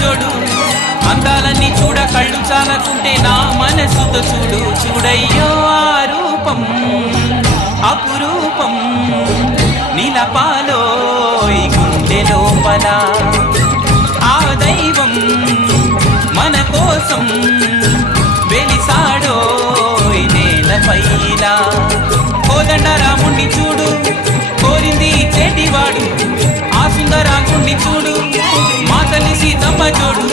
జోడు అందాలన్నీ చూడ కళ్ళు చాలకుంటే నా మనసుతో చూడు చూడయ్యో ఆ రూపం అపురూపం నీలపాలో ఈ గుండె లోపల ఆ దైవం మన కోసం వెలిసాడో ఈ నేలపైన కోదండ రాముణ్ణి చూడు కోరింది చేటివాడు ఆ సుందరాంగుణ్ణి చూడు మా తల్లి సీతమ్మ జోడు